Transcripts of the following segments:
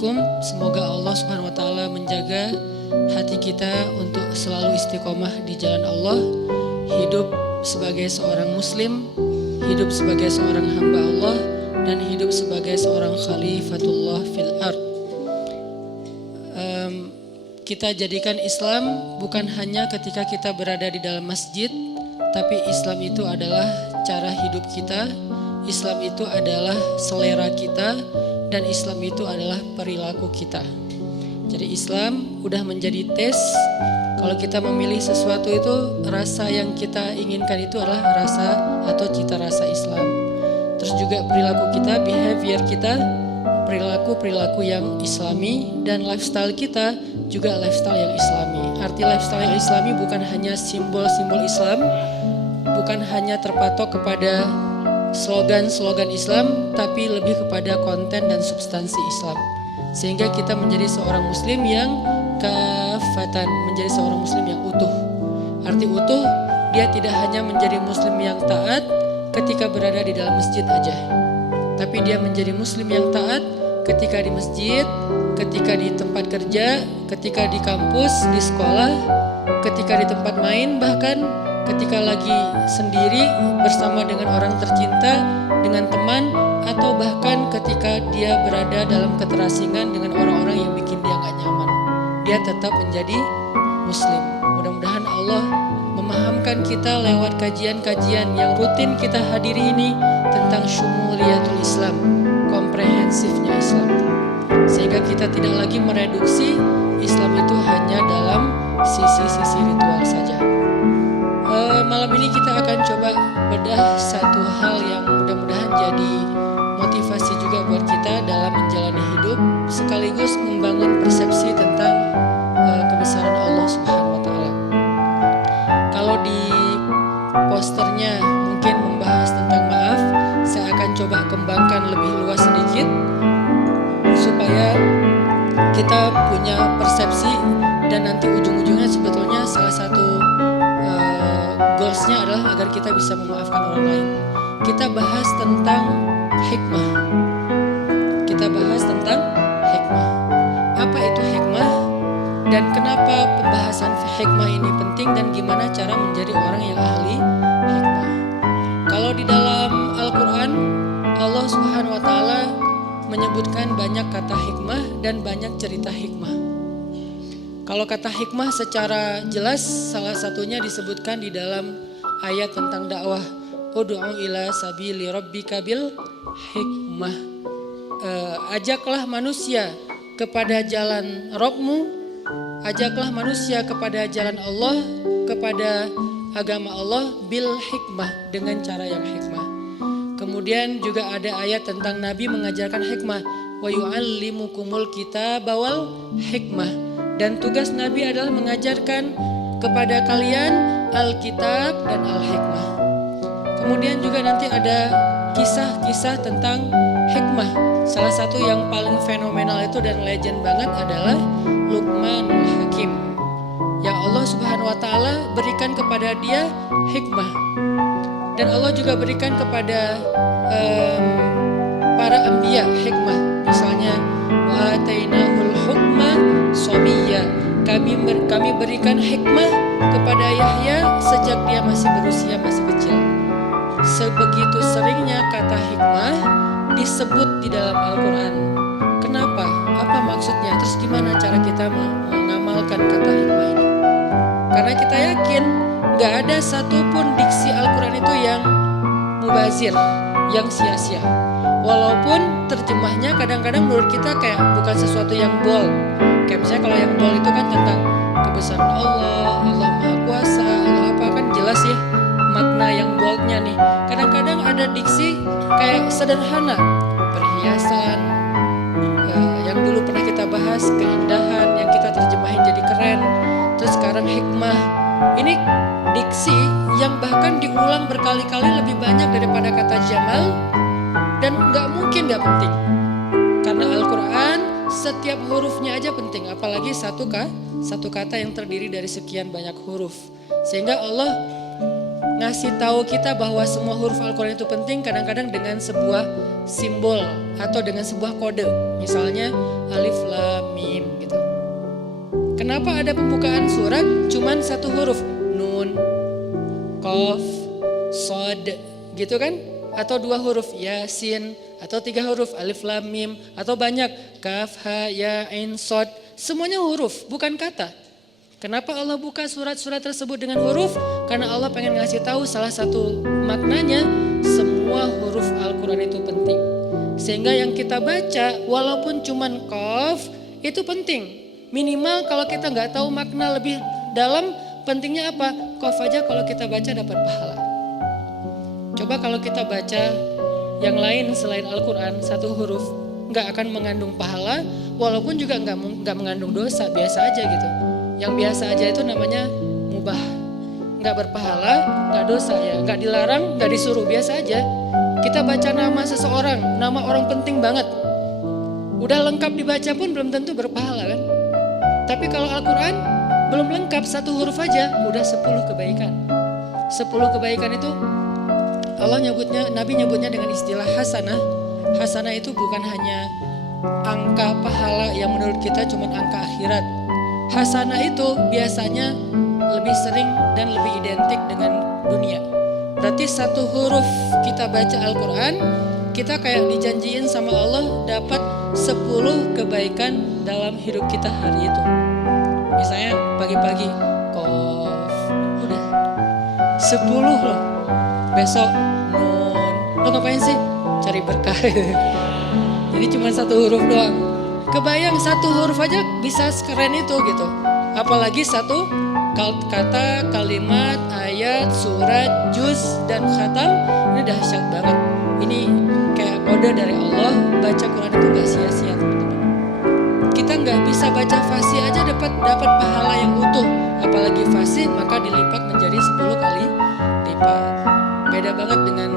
Assalamualaikum. Semoga Allah Subhanahu wa taala menjaga hati kita untuk selalu istiqomah di jalan Allah, hidup sebagai seorang muslim, hidup sebagai seorang hamba Allah, dan hidup sebagai seorang khalifatullah fil ard. Kita jadikan Islam bukan hanya ketika kita berada di dalam masjid, tapi Islam itu adalah cara hidup kita, Islam itu adalah selera kita, dan Islam itu adalah perilaku kita. Jadi Islam udah menjadi tes. Kalau kita memilih sesuatu itu, rasa yang kita inginkan itu adalah rasa atau cita rasa Islam. Terus juga perilaku kita, behavior kita, perilaku yang Islami, dan lifestyle kita juga lifestyle yang Islami. Arti lifestyle yang Islami bukan hanya simbol-simbol Islam, bukan hanya terpatok kepada slogan-slogan Islam, tapi lebih kepada konten dan substansi Islam. Sehingga kita menjadi seorang muslim yang kafatan, menjadi seorang muslim yang utuh. Arti utuh, dia tidak hanya menjadi muslim yang taat ketika berada di dalam masjid aja, tapi dia menjadi muslim yang taat ketika di masjid, ketika di tempat kerja, ketika di kampus, di sekolah, ketika di tempat main, bahkan ketika lagi sendiri bersama dengan orang tercinta, dengan teman, atau bahkan ketika dia berada dalam keterasingan dengan orang-orang yang bikin dia gak nyaman, dia tetap menjadi muslim. Mudah-mudahan Allah memahamkan kita lewat kajian-kajian yang rutin kita hadiri ini tentang syumuliyatul Islam, komprehensifnya Islam, sehingga kita tidak lagi mereduksi Islam itu hanya dalam sisi-sisi ritual saja. Malam ini kita akan coba bedah satu hal yang mudah-mudahan jadi motivasi juga buat kita dalam menjalani hidup, sekaligus membangun persepsi tentang kebesaran Allah Subhanahu wa taala. Kalau di posternya mungkin membahas tentang maaf, saya akan coba kembangkan lebih luas sedikit supaya kita punya persepsi, dan nanti ujung-ujungnya sebetulnya salah satu goalsnya adalah agar kita bisa memaafkan orang lain. Kita bahas tentang hikmah. Kita bahas tentang hikmah. Apa itu hikmah? Dan kenapa pembahasan hikmah ini penting, dan gimana cara menjadi orang yang ahli hikmah. Kalau di dalam Al-Quran, Allah Subhanahu wa taala menyebutkan banyak kata hikmah dan banyak cerita hikmah. Kalau kata hikmah secara jelas, salah satunya disebutkan di dalam ayat tentang dakwah. Ud'u ila sabili rabbika bil hikmah. Ajaklah manusia kepada jalan Rabbmu, ajaklah manusia kepada jalan Allah, kepada agama Allah bil hikmah, dengan cara yang hikmah. Kemudian juga ada ayat tentang Nabi mengajarkan hikmah. Wa yu'allimukumul kitaba wal hikmah. Dan tugas Nabi adalah mengajarkan kepada kalian Alkitab dan Al-Hikmah. Kemudian juga nanti ada kisah-kisah tentang hikmah. Salah satu yang paling fenomenal itu dan legend banget adalah Luqmanul Hakim, yang Allah Subhanahu wa taala berikan kepada dia hikmah. Dan Allah juga berikan kepada para anbiya hikmah. Misalnya wa atainahul hukma sabiyya, kami berikan hikmah kepada Yahya sejak dia masih berusia masih kecil. Sebegitu seringnya kata hikmah disebut di dalam Al-Quran. Kenapa? Apa maksudnya? Terus gimana cara kita mengamalkan kata hikmah ini? Karena kita yakin gak ada satupun diksi Al-Quran itu yang mubazir, yang sia-sia. Walaupun terjemahnya kadang-kadang menurut kita kayak bukan sesuatu yang bold. Kayak misalnya kalau yang bold itu kan tentang kebesaran Allah, Allah Maha Kuasa, Allah apa, kan jelas ya makna yang boldnya nih. Kadang-kadang ada diksi kayak sederhana, perhiasan, yang dulu pernah kita bahas, keindahan, yang kita terjemahin jadi keren. Terus sekarang hikmah. Ini diksi yang bahkan diulang berkali-kali lebih banyak daripada kata jamal. Dan gak mungkin gak penting, karena Al-Quran setiap hurufnya aja penting, apalagi satu kata yang terdiri dari sekian banyak huruf. Sehingga Allah ngasih tahu kita bahwa semua huruf Al-Quran itu penting kadang-kadang dengan sebuah simbol atau dengan sebuah kode. Misalnya alif, lam, mim gitu. Kenapa ada pembukaan surat cuman satu huruf? Nun, qaf, shad gitu kan? Atau dua huruf yasin, atau tiga huruf alif, lam, mim, atau banyak kaf, ha, ya, ain, shad. Semuanya huruf bukan kata. Kenapa Allah buka surat-surat tersebut dengan huruf? Karena Allah pengen ngasih tahu salah satu maknanya semua huruf Al-Quran itu penting. Sehingga yang kita baca walaupun cuman qaf itu penting. Minimal kalau kita nggak tahu makna lebih dalam, pentingnya apa? Qaf aja kalau kita baca dapat pahala. Coba kalau kita baca yang lain selain Al-Quran satu huruf nggak akan mengandung pahala, walaupun juga nggak mengandung dosa, biasa aja gitu. Yang biasa aja itu namanya mubah, nggak berpahala, nggak dosa ya, nggak dilarang, nggak disuruh, biasa aja. Kita baca nama seseorang, nama orang penting banget, udah lengkap dibaca pun belum tentu berpahala kan. Tapi kalau Al-Quran belum lengkap satu huruf aja, udah 10 kebaikan. 10 kebaikan itu Allah nyebutnya, Nabi nyebutnya dengan istilah hasanah. Hasanah itu bukan hanya angka pahala yang menurut kita cuma angka akhirat. Hasanah itu biasanya lebih sering dan lebih identik dengan dunia. Berarti satu huruf kita baca Al-Quran, kita kayak dijanjiin sama Allah dapat 10 kebaikan dalam hidup kita hari itu. Misalnya pagi-pagi, qaf, udah 10 loh. Besok nun, lo ngapain sih? Cari berkah. Jadi cuma satu huruf doang. Kebayang satu huruf aja bisa sekeren itu gitu. Apalagi satu kata, kalimat, ayat, surat, juz, dan khatam. Ini dahsyat banget. Ini kayak kode dari Allah. Baca Quran itu gak sia-sia teman-teman. Kita gak bisa baca fasih aja dapat pahala yang utuh. Apalagi fasih maka dilipat menjadi 10 kali lipat. Beda banget dengan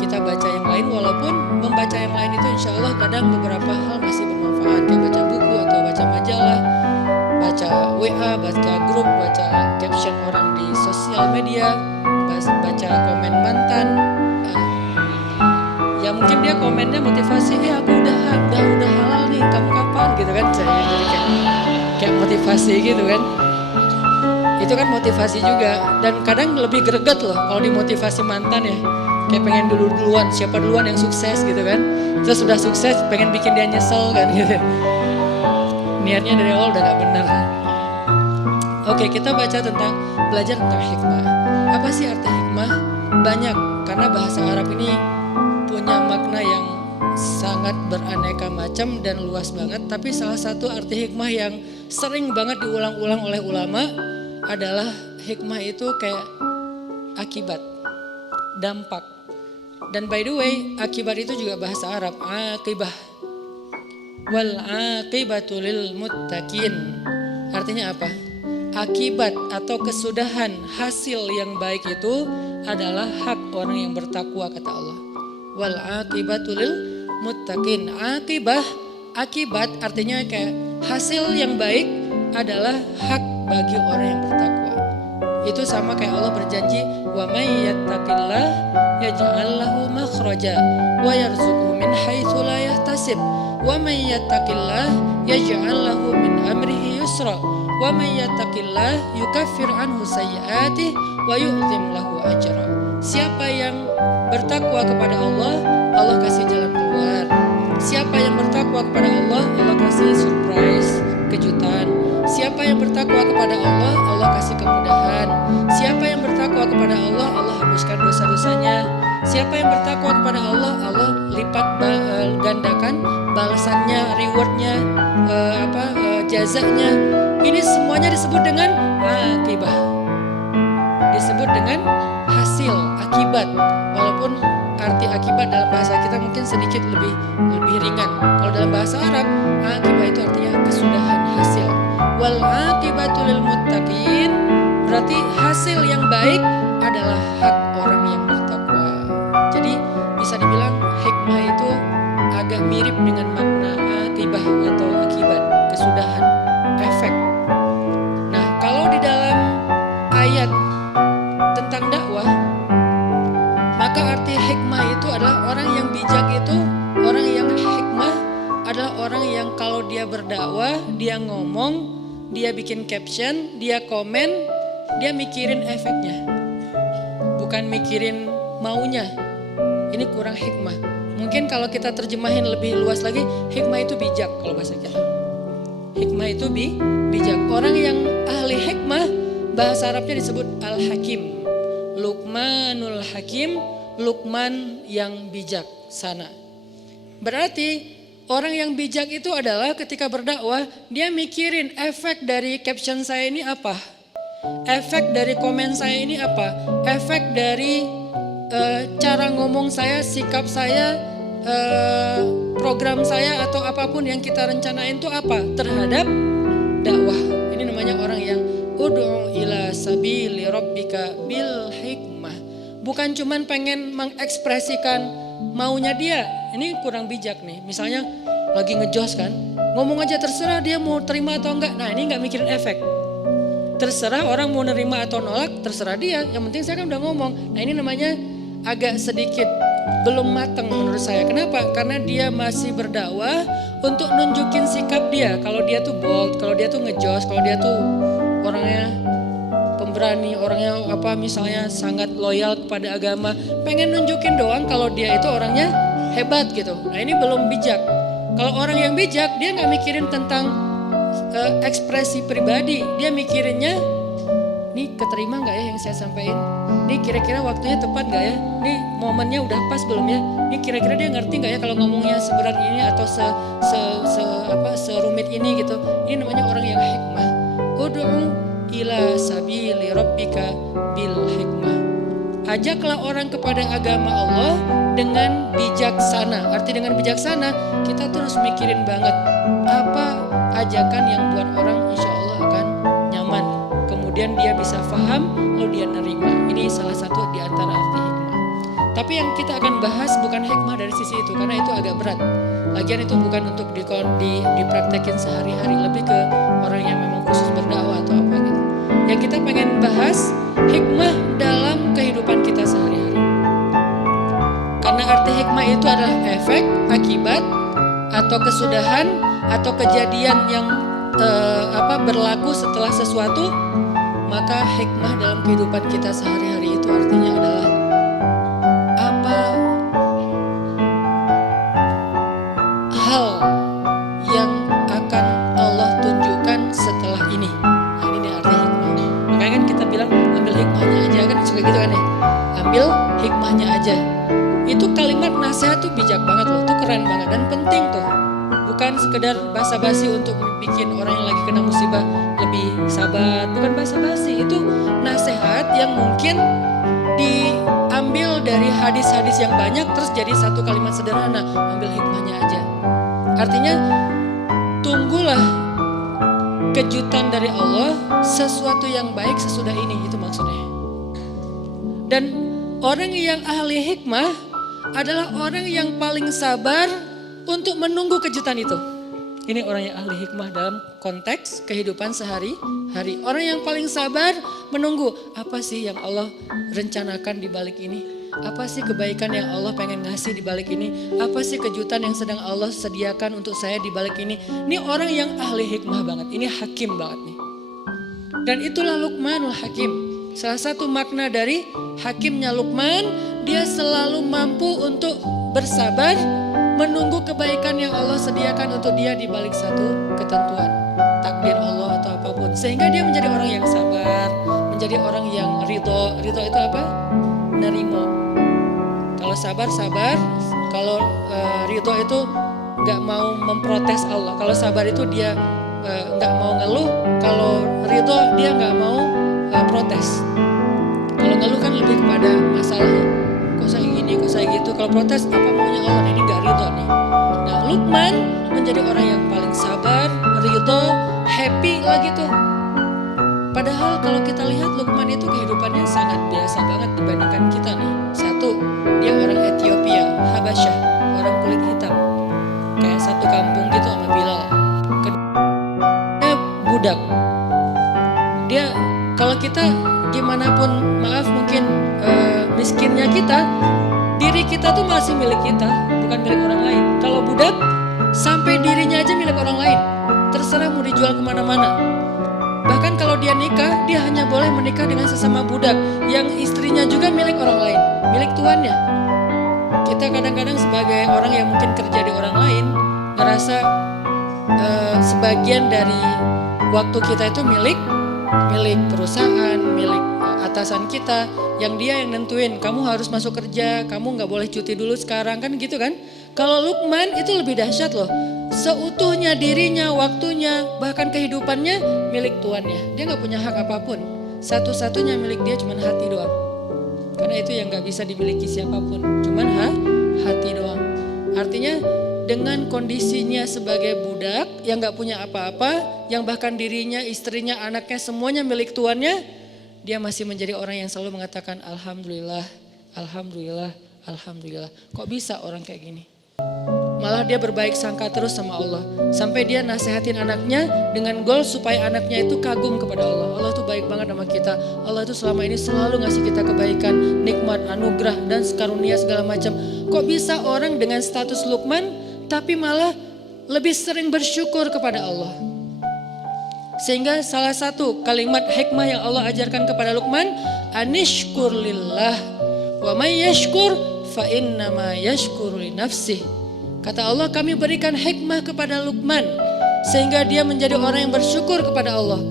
kita baca yang lain, walaupun membaca yang lain itu insya Allah kadang beberapa hal masih bermanfaat. Kayak baca buku atau baca majalah, baca WA, baca grup, baca caption orang di sosial media, baca komen mantan. Ya mungkin dia komennya motivasi, aku udah halal nih, kamu kapan gitu kan. Jadi kayak motivasi gitu kan. Itu kan motivasi juga, dan kadang lebih greget loh kalau dimotivasi mantan ya. Kayak pengen duluan, siapa duluan yang sukses gitu kan. Terus sudah sukses pengen bikin dia nyesel kan gitu. Niatnya dari awal udah gak benar. Oke, kita belajar tentang hikmah. Apa sih arti hikmah? Banyak, karena bahasa Arab ini punya makna yang sangat beraneka macam dan luas banget. Tapi salah satu arti hikmah yang sering banget diulang-ulang oleh ulama adalah hikmah itu kayak akibat, dampak. Dan by the way, akibat itu juga bahasa Arab, akibah. Wal aqibatu lil muttaqin. Artinya apa? Akibat atau kesudahan hasil yang baik itu adalah hak orang yang bertakwa, kata Allah. Wal aqibatu lil muttaqin. Akibat artinya kayak hasil yang baik adalah hak bagi orang yang bertakwa. Itu sama kayak Allah berjanji, wa may yattaqillah yaj'al lahu makhraja wa yarzuqhu min haitsu la yahtasib wa may yattaqillah yaj'al lahu min amrihi yusra wa may yattaqillah yukaffir anhu sayyi'atihi wa yu'zim lahu ajra. Siapa yang bertakwa kepada Allah, Allah kasih jalan keluar. Siapa yang bertakwa kepada Allah, Allah kasih surprise, kejutan. Siapa yang bertakwa kepada Allah, Allah kasih kemudahan. Siapa yang bertakwa kepada Allah, Allah hapuskan dosa-dosanya. Siapa yang bertakwa kepada Allah, Allah lipat gandakan balasannya, rewardnya, jazanya. Ini semuanya disebut dengan akibah. Disebut dengan hasil, akibat. Walaupun arti akibat dalam bahasa kita mungkin sedikit lebih ringan. Kalau dalam bahasa Arab, akibah itu artinya kesudahan, hasil. Wal aqibatu lil muttaqin, berarti hasil yang baik adalah hak orang yang bertakwa. Jadi bisa dibilang hikmah itu agak mirip dengan makna akibah atau akibat, kesudahan, efek. Nah, kalau di dalam ayat tentang dakwah, dia berdakwah, dia ngomong, dia bikin caption, dia komen, dia mikirin efeknya. Bukan mikirin maunya. Ini kurang hikmah. Mungkin kalau kita terjemahin lebih luas lagi, hikmah itu bijak kalau bahasa kita. Hikmah itu bijak. Orang yang ahli hikmah, bahasa Arabnya disebut Al-Hakim. Luqmanul Hakim, Luqman yang bijaksana. Berarti orang yang bijak itu adalah ketika berdakwah, dia mikirin efek dari caption saya ini apa? Efek dari komen saya ini apa? Efek dari cara ngomong saya, sikap saya, program saya atau apapun yang kita rencanain itu apa? Terhadap dakwah. Ini namanya orang yang ud'u ila sabili rabbika bil hikmah. Bukan cuman pengen mengekspresikan maunya dia. Ini kurang bijak nih. Misalnya lagi ngejos kan, ngomong aja terserah dia mau terima atau enggak. Nah ini enggak mikirin efek. Terserah orang mau nerima atau nolak, terserah dia. Yang penting saya kan udah ngomong. Nah ini namanya agak sedikit belum matang menurut saya. Kenapa? Karena dia masih berdakwah untuk nunjukin sikap dia. Kalau dia tuh bold, kalau dia tuh ngejos, kalau dia tuh orangnya pemberani, orangnya apa misalnya sangat loyal kepada agama, pengen nunjukin doang kalau dia itu orangnya hebat gitu. Nah ini belum bijak. Kalau orang yang bijak, dia nggak mikirin tentang ekspresi pribadi, dia mikirinnya, nih keterima nggak ya yang saya sampaikan? Nih kira-kira waktunya tepat nggak ya? Nih momennya udah pas belum ya? Nih kira-kira dia ngerti nggak ya kalau ngomongnya seberat ini atau serumit ini gitu? Ini namanya orang yang hikmah. Ud'u ila sabili rabbika bil hikmah. Ajaklah orang kepada agama Allah dengan bijaksana. Arti dengan bijaksana, kita terus mikirin banget apa ajakan yang buat orang insya Allah akan nyaman. Kemudian dia bisa paham, lalu dia nerima. Ini salah satu di antara arti hikmah. Tapi yang kita akan bahas bukan hikmah dari sisi itu, karena itu agak berat. Lagian itu bukan untuk dipraktekin sehari-hari, lebih ke orang yang memang khusus berdakwah atau apa gitu. Yang kita pengen bahas hikmah dalam kehidupan kita sehari-hari. Karena arti hikmah itu adalah efek, akibat, atau kesudahan, atau kejadian yang berlaku setelah sesuatu. Maka hikmah dalam kehidupan kita sehari-hari itu artinya adalah apa hal yang akan Allah tunjukkan setelah ini. Nah, ini arti hikmah. Makanya kan kita bilang ambil hikmahnya aja, kan suka gitu kan ya. Ambil hikmahnya aja. Itu kalimat nasihat tuh bijak banget loh, tuh keren banget dan penting tuh. Bukan sekedar basa-basi untuk bikin orang yang lagi kena musibah lebih sabar. Bukan basa-basi, itu nasihat yang mungkin diambil dari hadis-hadis yang banyak terus jadi satu kalimat sederhana. Ambil hikmahnya aja. Artinya tunggulah kejutan dari Allah, sesuatu yang baik sesudah ini, itu maksudnya. Dan orang yang ahli hikmah adalah orang yang paling sabar untuk menunggu kejutan itu. Ini orang yang ahli hikmah dalam konteks kehidupan sehari-hari. Orang yang paling sabar menunggu, apa sih yang Allah rencanakan di balik ini? Apa sih kebaikan yang Allah pengen ngasih di balik ini? Apa sih kejutan yang sedang Allah sediakan untuk saya di balik ini? Ini orang yang ahli hikmah banget, ini hakim banget nih. Dan itulah Luqmanul Hakim. Salah satu makna dari hakimnya Luqman, dia selalu mampu untuk bersabar menunggu kebaikan yang Allah sediakan untuk dia di balik satu ketentuan, takdir Allah atau apapun. Sehingga dia menjadi orang yang sabar, menjadi orang yang ridho. Ridho itu apa? Nerimo. Kalau sabar, kalau ridho itu gak mau memprotes Allah. Kalau sabar itu dia gak mau ngeluh, kalau ridho dia gak mau protes. Kalau ngeluh kan lebih kepada masalah, kok saya gini, kok saya gitu. Kalau protes, apa maunya Allah? Ini gak ridho nih. Nah, Luqman menjadi orang yang paling sabar, ridho, happy lagi tuh. Padahal kalau kita lihat Luqman itu kehidupannya sangat biasa banget dibandingkan kita nih. Satu, dia orang Ethiopia, Habasyah, orang kulit hitam. Kayak satu kampung gitu sama Bilal. Kedua, budak. Dia, kalau kita gimana pun, maaf mungkin miskinnya kita, diri kita tuh masih milik kita, bukan milik orang lain. Kalau budak, Sampai dirinya aja milik orang lain. Terserah mau dijual kemana-mana. Bahkan kalau dia nikah, dia hanya boleh menikah dengan sesama budak yang istrinya juga milik orang lain, milik tuannya. Kita kadang-kadang sebagai orang yang mungkin kerja di orang lain, ngerasa sebagian dari waktu kita itu milik perusahaan, milik atasan kita, yang dia yang nentuin kamu harus masuk kerja, kamu nggak boleh cuti dulu sekarang, kan gitu kan. Kalau Luqman itu lebih dahsyat loh, seutuhnya dirinya, waktunya, bahkan kehidupannya milik tuannya. Dia nggak punya hak apapun, satu-satunya milik dia cuma hati doang. Karena itu yang nggak bisa dimiliki siapapun, cuman hati doang. Artinya dengan kondisinya sebagai budak yang gak punya apa-apa, yang bahkan dirinya, istrinya, anaknya semuanya milik tuannya, dia masih menjadi orang yang selalu mengatakan alhamdulillah, alhamdulillah, alhamdulillah. Kok bisa orang kayak gini? Malah dia berbaik sangka terus sama Allah. Sampai dia nasehatin anaknya dengan goal supaya anaknya itu kagum kepada Allah. Allah tuh baik banget sama kita. Allah tuh selama ini selalu ngasih kita kebaikan, nikmat, anugerah, dan karunia segala macam. Kok bisa orang dengan status Luqman tapi malah lebih sering bersyukur kepada Allah. Sehingga salah satu kalimat hikmah yang Allah ajarkan kepada Luqman, anishkur lillah wa may yashkur fa innama yashkuru li nafsih. Kata Allah, kami berikan hikmah kepada Luqman sehingga dia menjadi orang yang bersyukur kepada Allah.